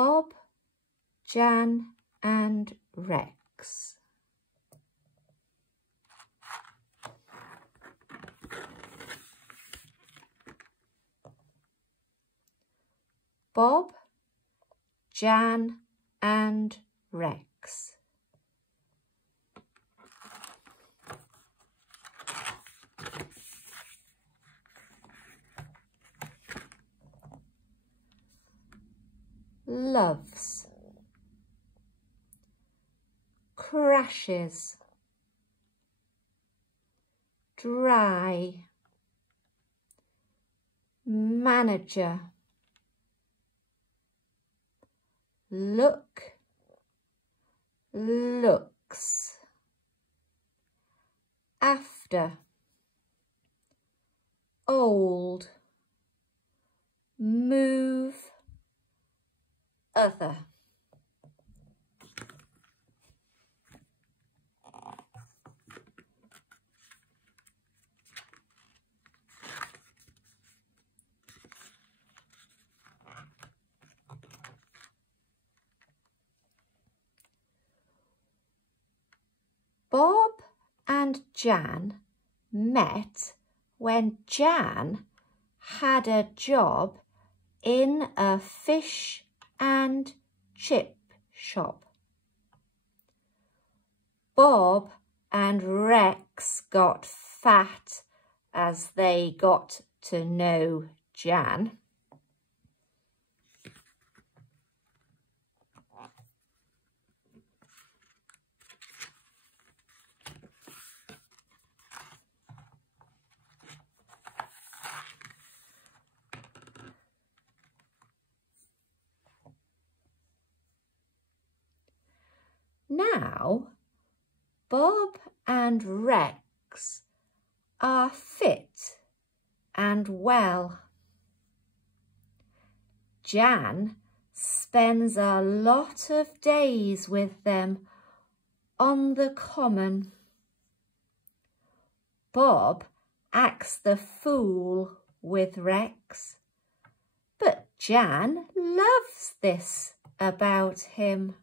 Bob, Jan and Rex. Bob, Jan and Rex. Loves, crashes, dry, manager, look, looks, after, old, move, other. Bob and Jan met when Jan had a job in a fish and chip shop. Bob and Rex got fat as they got to know Jan. Now, Bob and Rex are fit and well. Jan spends a lot of days with them on the common. Bob acts the fool with Rex, but Jan loves this about him.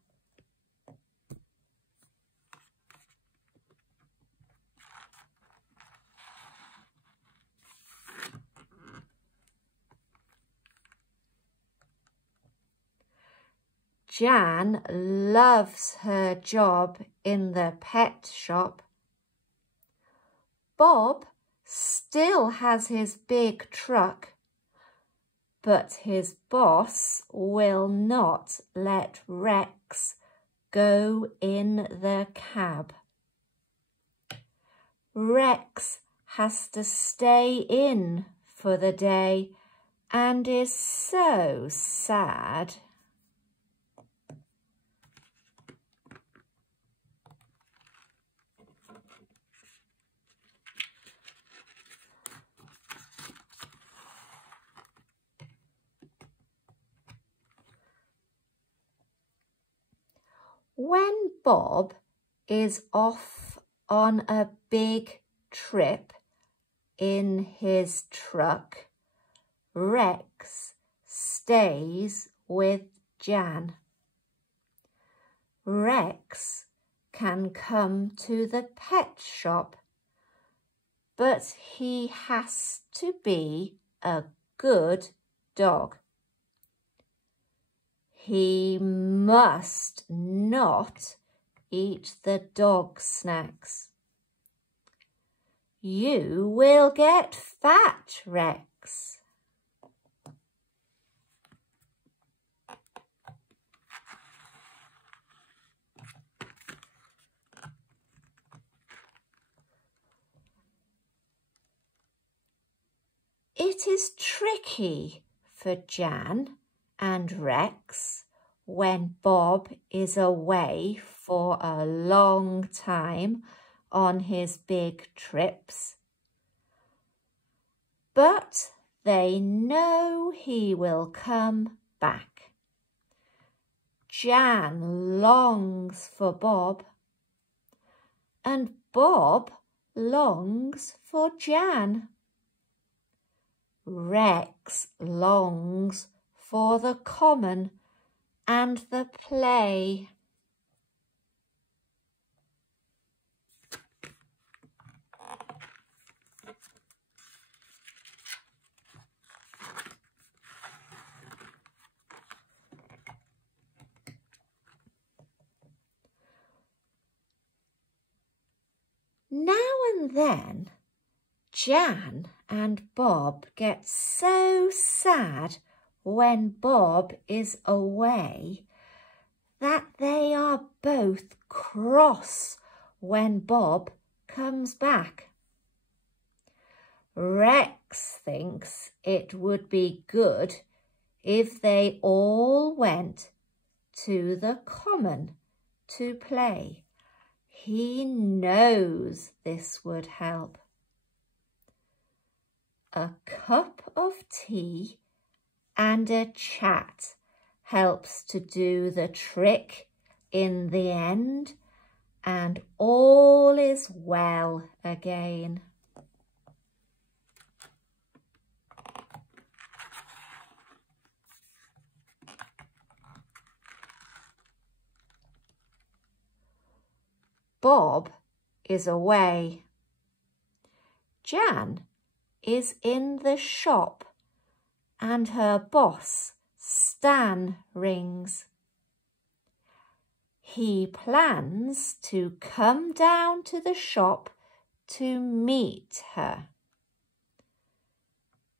Jan loves her job in the pet shop. Bob still has his big truck, but his boss will not let Rex go in the cab. Rex has to stay in for the day and is so sad. When Bob is off on a big trip in his truck, Rex stays with Jan. Rex can come to the pet shop, but he has to be a good dog. He must not eat the dog snacks. You will get fat, Rex. It is tricky for Jan and Rex when Bob is away for a long time on his big trips. But they know he will come back. Jan longs for Bob, and Bob longs for Jan. Rex longs for the common and the play. Now and then, Jan and Bob get so sad when Bob is away that they are both cross when Bob comes back. Rex thinks it would be good if they all went to the common to play. He knows this would help. A cup of tea and a chat helps to do the trick in the end, and all is well again. Bob is away. Jan is in the shop and her boss, Stan, rings. He plans to come down to the shop to meet her.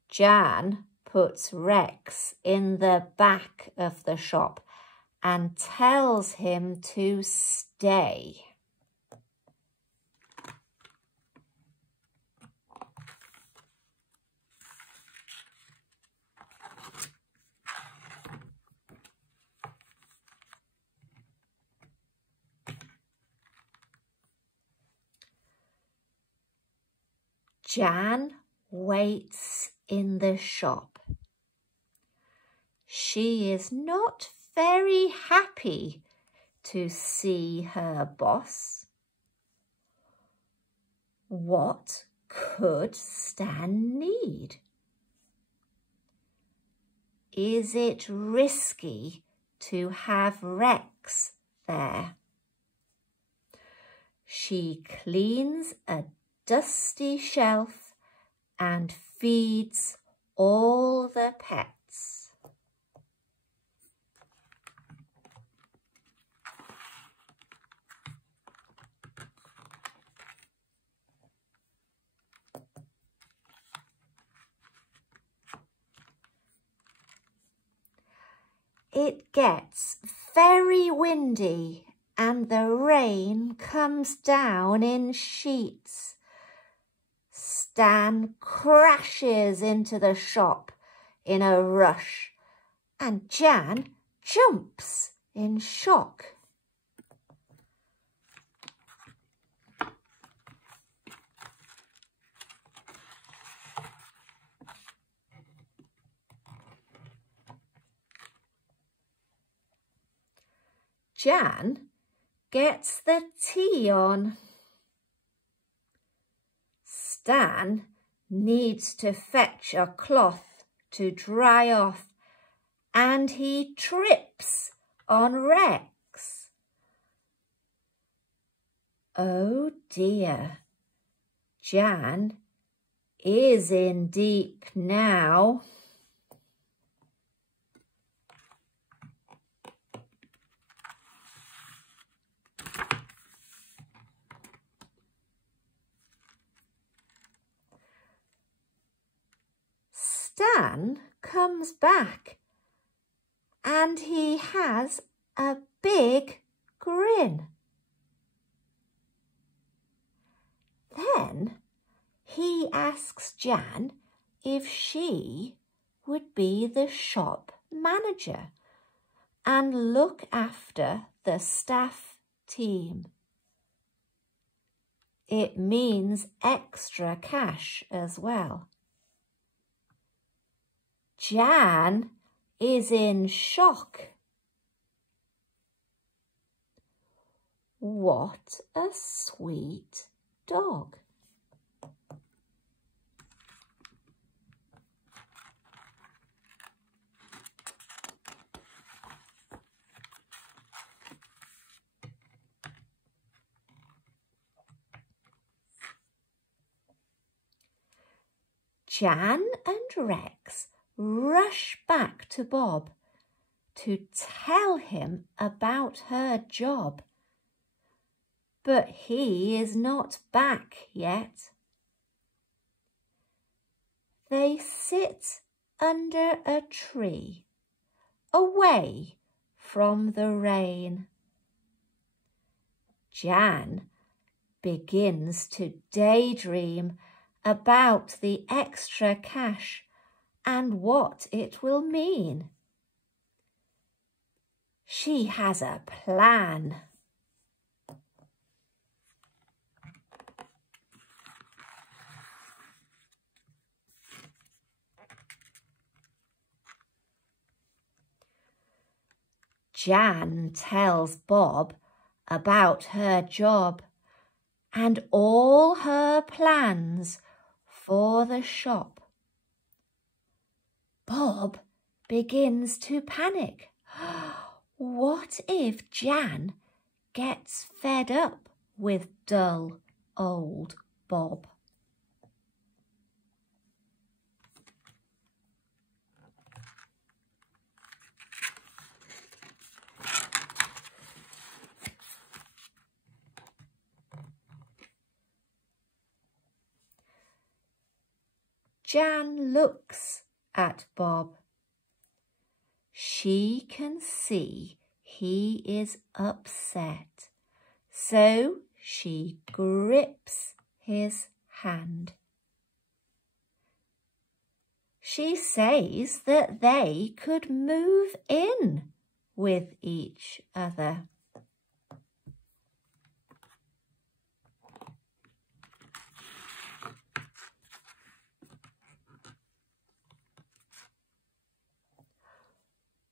Jan puts Rex in the back of the shop and tells him to stay. Jan waits in the shop. She is not very happy to see her boss. What could Stan need? Is it risky to have Rex there? She cleans a dusty shelf and feeds all the pets. It gets very windy and the rain comes down in sheets. Stan crashes into the shop in a rush and Jan jumps in shock. Jan gets the tea on. Stan needs to fetch a cloth to dry off and he trips on Rex. Oh dear, Jan is in deep now. Stan comes back and he has a big grin. Then he asks Jan if she would be the shop manager and look after the staff team. It means extra cash as well. Jan is in shock. What a sweet dog. Jan and Rex rush back to Bob to tell him about her job. But he is not back yet. They sit under a tree, away from the rain. Jan begins to daydream about the extra cash and what it will mean. She has a plan. Jan tells Bob about her job and all her plans for the shop. Bob begins to panic. What if Jan gets fed up with dull old Bob? Jan looks at Bob. She can see he is upset, so she grips his hand. She says that they could move in with each other.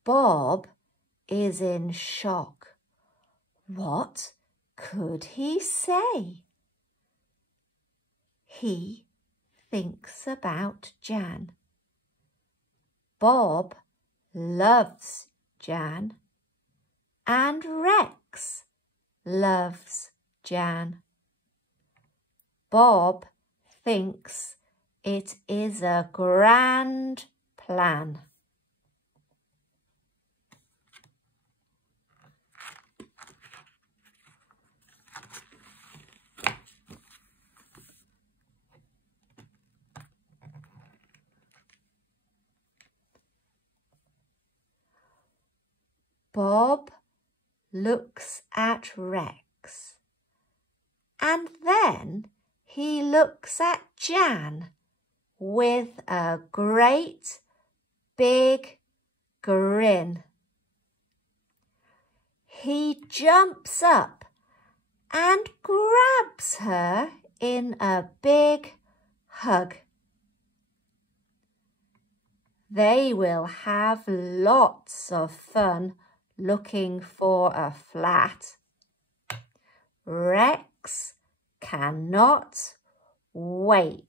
Bob is in shock. What could he say? He thinks about Jan. Bob loves Jan, and Rex loves Jan. Bob thinks it is a grand plan. Bob looks at Rex, and then he looks at Jan with a great big grin. He jumps up and grabs her in a big hug. They will have lots of fun looking for a flat. Rex cannot wait.